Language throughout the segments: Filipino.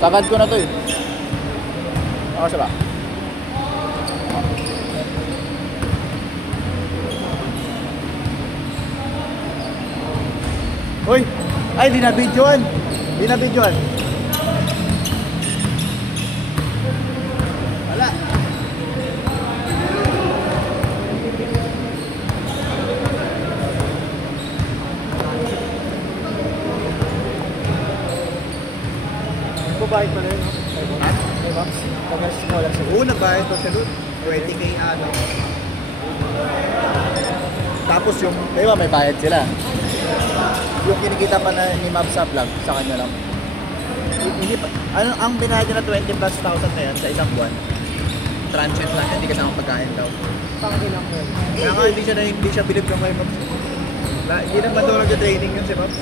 Sagad ko na to eh. Ako siya ba? Uy! Ay, di na videoan. Di na videoan. Wala. Bayad pa na yun, no? 5 bucks? Pag-asis mo lang siya. Oo, nagbayad pa siya doon. 20k ano. Tapos yung, di ba may bayad sila? Yung kinikita pa na ni Mab sa vlog, sa kanya lang. Hindi pa, ano, ang binayad niya na 20 plus thousand na yan sa isang buwan. Transient lang yan, hindi kasama pagkain daw. Pangilang yun. Kaya nga, hindi siya bilib ng kay Mabs. Hindi naman daw nag-training yun si Mabs.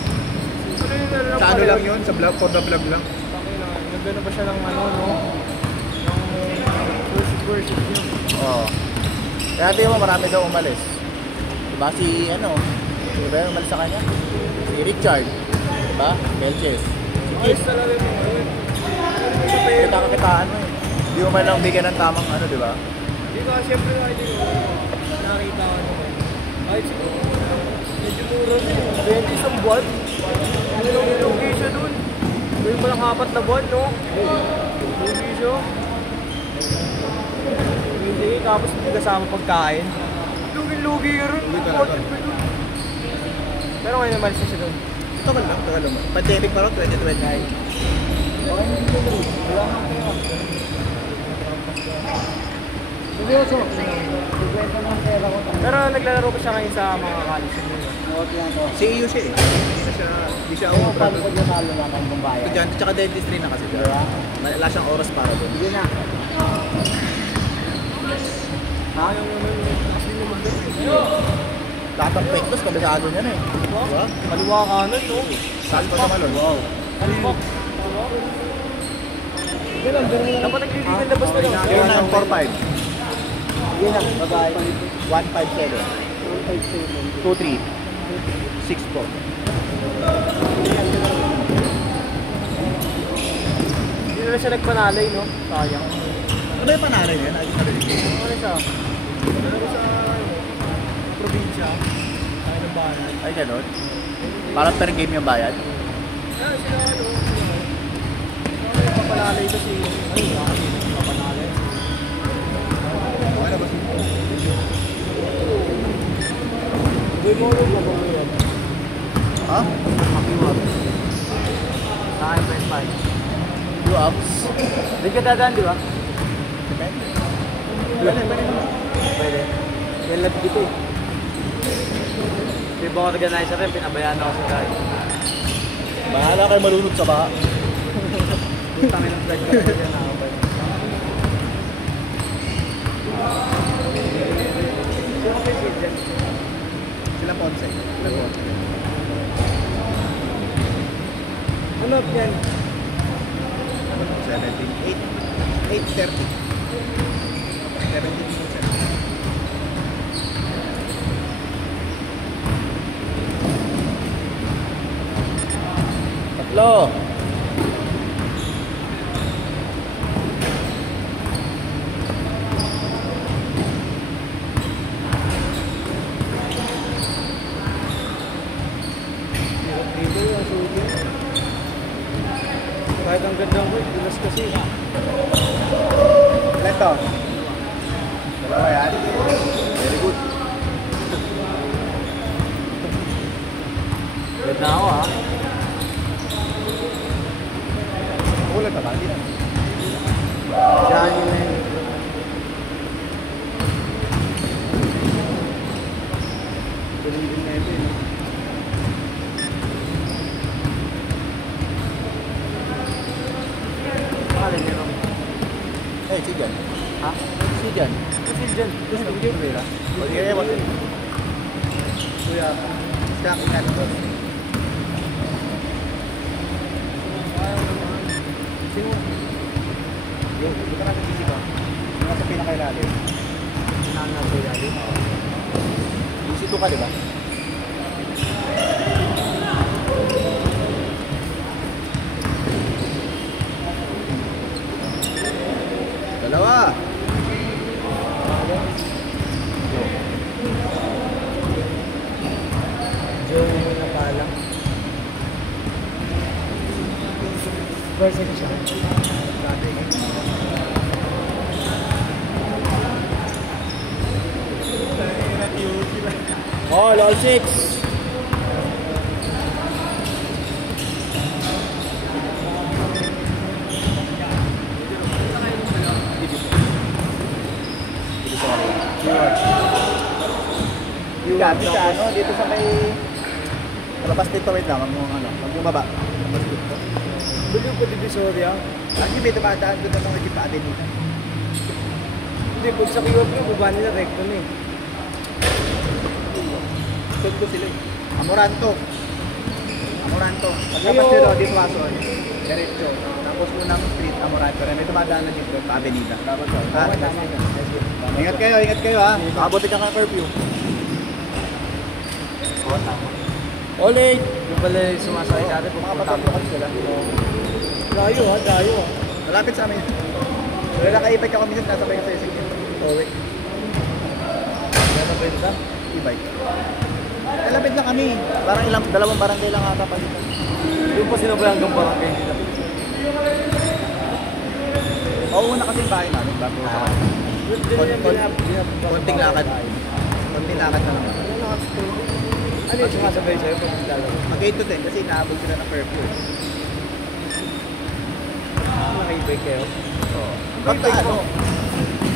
Sa ano lang yun? Sa vlog, for the vlog lang. Nagano pa siya ng ano, no? Yung worship yun. Oo. Kaya di ba marami daw umalis. Diba si ano, diba yung umalis sa kanya? Si Richard, diba? Belches. Si Kit. Talaga yun. Kita-kitaan mo eh. Hindi mo man lang bigyan ng tamang ano, diba? Di ba, siyempre hindi ko nakita ko naman. Kahit siguro, medyo mura na yun. 20 isang buwan. Ano yung ilugi siya dun? Gawin mo lang 4 na buwan, no? Lugi siya. Hindi, tapos hindi kasama pagkain. Lugi ka rin. Pero ngayon naman siya doon. Tagal lang. Pandemic pa rin, 2020. Pero naglalaro pa siya ngayon sa mga college. CEO siya eh. Hindi siya ako estudyante tsaka dentistry na kasi siya. Wala siyang oras para doon. Hindi na. Sayang naman kasi naman doon. Lahat ng pektos, kabisado niya na eh. Diba? Kaliwa kanan, no? Saan pa naman nun? Wow. Kaliwa. Dapat naglilinis ng labas na lang. 0945. Yun na, babae. 157. 23. 64. Hindi na siya nagpanalay, no? Sayang. Ano yung panalay niya? Ano siya? Ano sa probinsya? Tayo ng bahay. Ay, ganun. Parang per game yung bayad. Kaya sila ano? Ano papanalay kasi? Ano yung papanalay? Ano ba siya? Gawin mo rin ba kung yun? Ha? Makiwag. Sa akin, 25. 2 ups. Hindi ka dadaan, di ba? Depende. Pwede. Yan lang dito eh. Yung mga organizer rin, pinabayaan ako sa guys. Bahala kayo malunod sa baha. Tangin ng flight ko yan ako ba? Sino kayo dyan? Sila Ponce. Ano yan? 8:30. 17%. Tatlo. Dito yung sugi. Kahit ang gandang ko, dulas kasi. Leto. Dalawa yan. Very good. Good na ako ha. Ulan pa ba? Hindi na. Diyan yun na yun. Galing na ito eh. Pangalan niya rin. Eh, si Jan. Ha? Si Jan. Kasi dyan. Gusto ko dyan. O, di kaya mo. Kuya, stack na ito. Sino? Yung, hindi ka natin busy ba? Yung nasa pinakailalim. Sinanap ko yan. Busy to ka, di ba? Dalawa. Joe na pala. Versus siya. Oh, LOL 6. Gabi sa ano, dito sa may... Labas dito, wait lang, magbumaba. Labas dito. Bili ko Divisoria. Actually, may dumadaan doon na mga ipa din dito. Hindi, pag sa Kiyop yung baba nila recto na eh. Sud ko sila eh. Amoranto. Amoranto. Pagkapas Ayo. nyo doon, Diswason. Diretso. Tapos unang street, Amoranto. May dumadaan na dito, pa Avenida. Dapat sa. Ingat kayo ha. Makabuti ka ng curfew. Oo, tama. Ole! Yung pala yung sumasakay sa atin, Mga pupunta patatlo kasi sila. Layo ha, layo ha. Malapit sa amin. Wala nakaibike ako minsan, nasa bayan sa isip. Owe. Gano'n benta? E-bike. Kalapit na kami. Parang dalawang barangay lang ata pa dito. Yung pa sinabay hanggang barangay nila. Pauuna kasi yung bahay namin bago sa konting lakad. Konting lakad na lang. Ano yung sumasabay sa'yo pag naglalaro? Mag-8 to 10 kasi inaabot sila ng curfew. Naka-e-bike kayo? Oo. Bike Pagka mo? ano?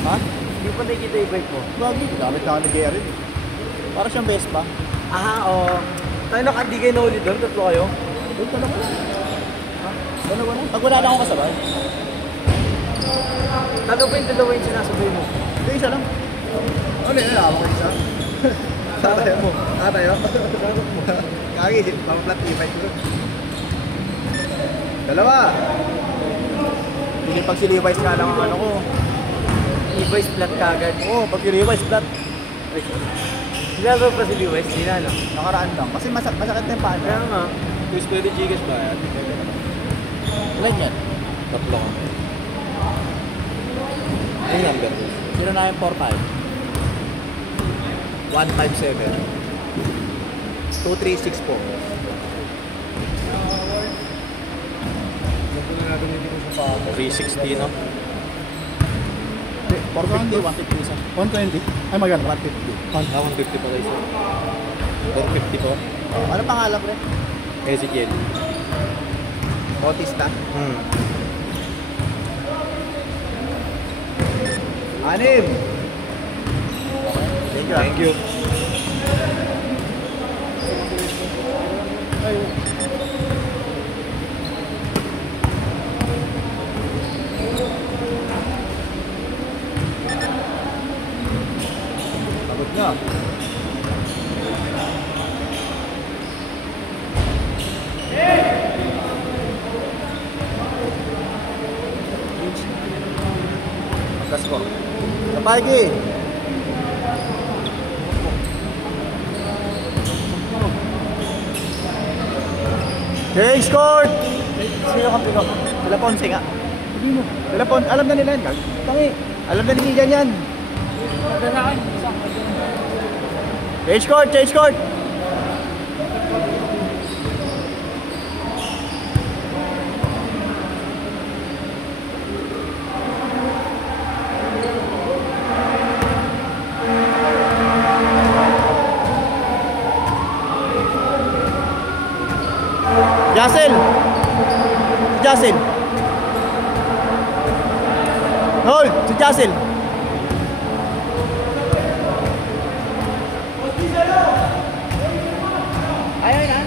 Ha? Hindi pa nakikita yung bike mo? Bagay. Gamit na ni Gary. Para siyang Vespa. Aha, oo. Tayo na, hindi kayo nahuli doon? Tatlo kayo? Doon ka lang wala. Ha? Wala wala. Pag wala na akong kasabay. Tatlo pa yung dalawa yung sinasabay mo? Hindi, isa lang. Ano yun? Alam ko isa. Tatayo mo. Tatayo? Kagi, mapaplat e-bike ko. Dalawa. Hindi pag si Levi's nga lang ang ano ko. E-bike flat kagad. Oo, pag si Levi's flat. Nilaro pa si Lewis, di na, no? Nakaraan lang. Kasi masakit na yung paa niya. Kaya nga. Quiz pwede Gcash ba yan? Ilan yan? Tatlo ka. Ano yung number? 0945 157 2364. Napunan natin hindi ko sa paa. 360 no? 450, 150 isa. 120? Ay maganda, 150. 150 pa kayo sir. 450 po. Ano pangalan pre? Ezekiel. Bautista. Anim! Thank you. Thank you. Pagod na. Magkas ko. Kapagi! Change court! Sino kang pino? Sila Ponce nga. Hindi mo. Sila Ponce. Alam na nila yan. Tangi. Alam na nila yan. Change court! Change court! Jasil! Si Jasil! Hold! Si Jasil! Ayaw na!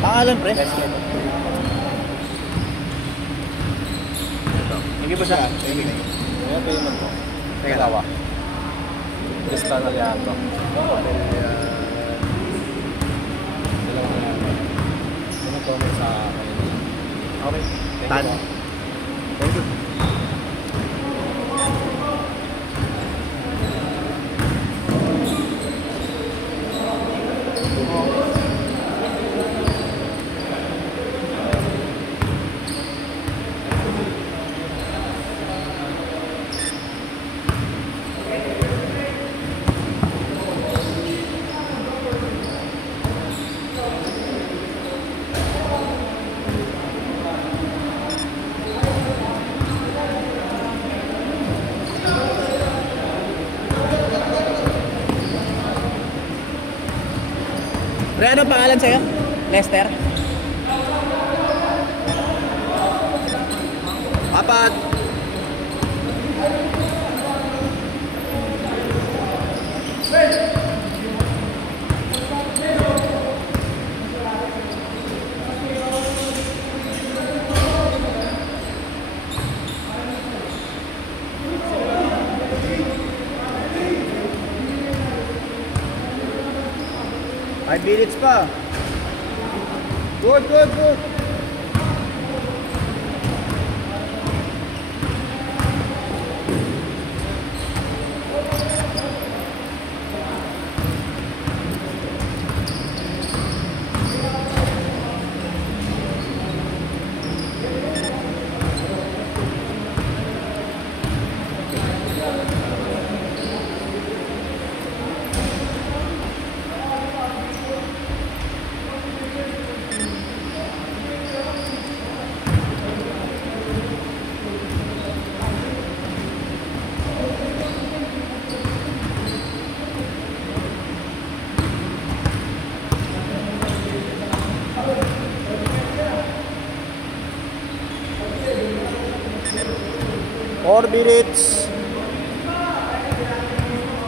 Pangalan pre? Sige ba siya? Ayan, payment mo. Teka, tawa. Tristan Aliato. Sila ko yan. Comment sa akin. Okay. Thank Tan. you. Thank you. Pre, ano pangalan sa'yo? Lester? Apat. Five minutes pa. Good, good, good. Four minutes.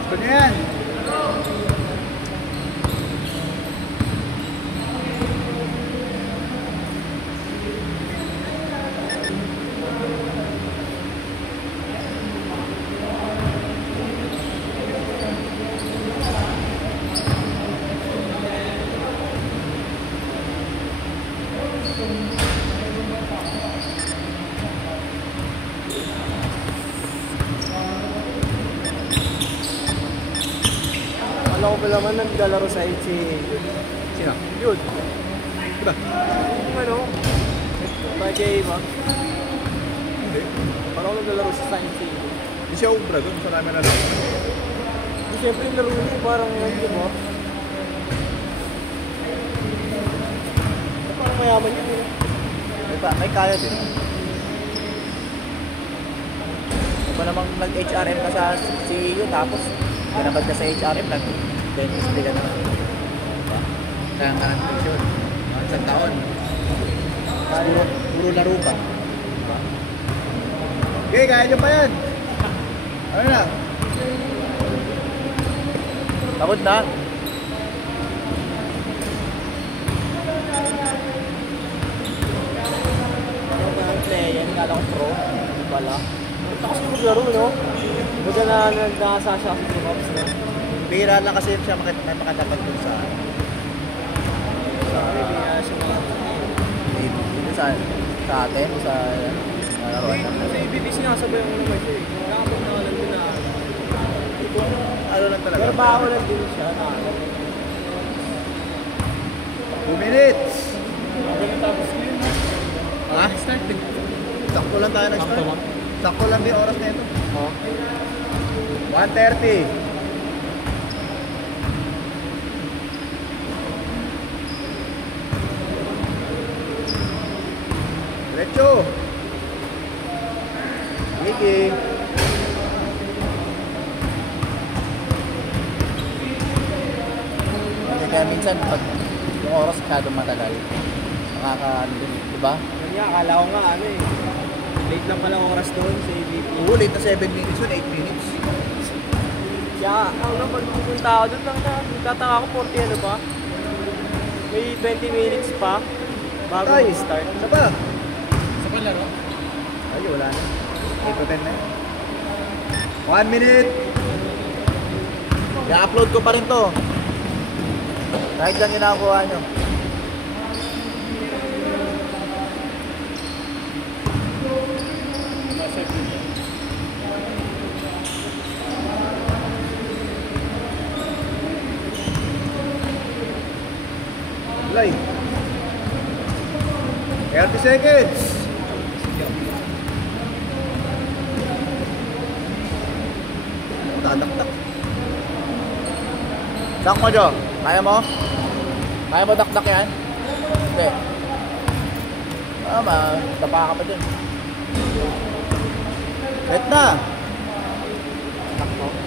Gusto niyo yan? Alam ko pa naman naglalaro sa HCA. Sino? Yun. Diba? Yung ano? Bagay ba? Hindi. Parang naglalaro sa HCA. Hindi siya ubra doon sa namin na lang. Siyempre yung laro niya parang yun, di ba? Parang mayaman yun eh. May kaya din. Iba namang nag-HRM ka sa CEO tapos ganabad ka sa HRM nag-dentist ka naman. Diba? Kaya nga natin yun. Isang taon. Puro laro pa. Diba? Okay, kaya nyo pa yan. Ano na? Takot na. Yan, kala ko pro. Di pala. Takas mo maglaro, no? Baga na nasa siya sa Props, no? Bira lang kasi siya may makatapat dun sa sa atin, sa larawan natin. Sa ABB sinasabay ang naman siya eh. Nakapag nakalan din na Ano lang talaga. pero bako lang din siya na 2 minutes! ganun tapos yun. Ha? Starting. Sakto lang tayo Sakto nag-start. lang? Sakto lang din oras na ito. Oo. 1:30. Diretso. Wiki. Kaya minsan pag yung oras masyadong matagal, nakaka-ano din, di ba? Kanya, akala ko nga ano eh. Late lang pala oras doon sa ABB. Ulit na 7 minutes yun, 8 minutes. Kaya, ako na pag pupunta ako doon, nagtataka ako 40 ano pa. May 20 minutes pa bago Ay, start. ano ba? Sa palaro? Ay, wala na. 8 to 10 na yun. 1 minute. I-upload ko pa rin to. Kahit lang ginagawa nyo. Live. 30 seconds. Dadakdak. Dak mo, Jo. Kaya mo? Kaya mo dakdak yan? Hindi. Tapa ka pa dyan. Set na. Takbo.